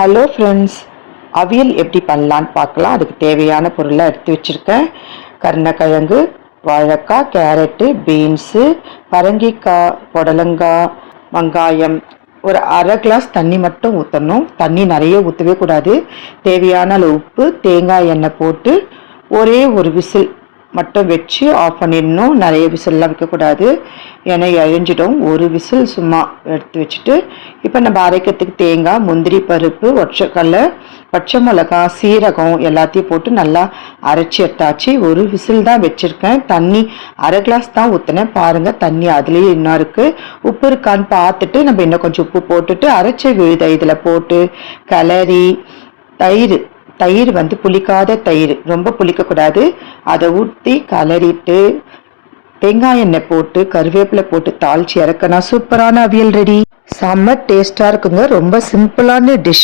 Hello friends, அவியல் எப்படி பண்ணலான்னு பார்க்கலாம். அதுக்கு தேவையான பொருளை எடுத்து வச்சுருக்கேன். கருணக்கிழங்கு, வாழைக்காய், கேரட்டு, பீன்ஸு, பரங்கிக்காய், புடலங்காய், வெங்காயம். ஒரு அரை கிளாஸ் தண்ணி மட்டும் ஊற்றணும். தண்ணி நிறைய ஊற்றவே கூடாது. தேவையான அளவு உப்பு, தேங்காய் எண்ணெய் போட்டு ஒரே ஒரு விசில் மட்டும் வச்சு ஆஃப் பண்ணிடணும். நிறைய விசில்லாம் வைக்கக்கூடாது, ஏன்னா இழஞ்சிடும். ஒரு விசில் சும்மா எடுத்து வச்சுட்டு, இப்போ நம்ம அரைக்கிறதுக்கு தேங்காய், முந்திரி பருப்பு, ஒற்றைக்கடலை, பச்சை மிளகா, சீரகம் எல்லாத்தையும் போட்டு நல்லா அரைச்சி எடுத்தாச்சு. ஒரு விசில் தான் வச்சுருக்கேன். தண்ணி அரை கிளாஸ் தான் ஊற்றினேன். பாருங்கள், தண்ணி அதுலேயே இன்னும் இருக்குது. உப்பு இருக்கான்னு பார்த்துட்டு நம்ம இன்னும் கொஞ்சம் உப்பு போட்டுட்டு அரைச்ச விழுதை இதில் போட்டு கிளறி, தயிர் புளிக்காத தயிர், ரொம்ப புளிக்கக்கூடாது, அதை ஊற்றி கலரிட்டு தேங்காய் எண்ணெய் போட்டு கருவேப்பிலை போட்டு தாளித்து இறக்கினா சூப்பரான அவியல் ரெடி. செம்ம டேஸ்ட்டாக இருக்குங்க. ரொம்ப சிம்பிளான டிஷ்.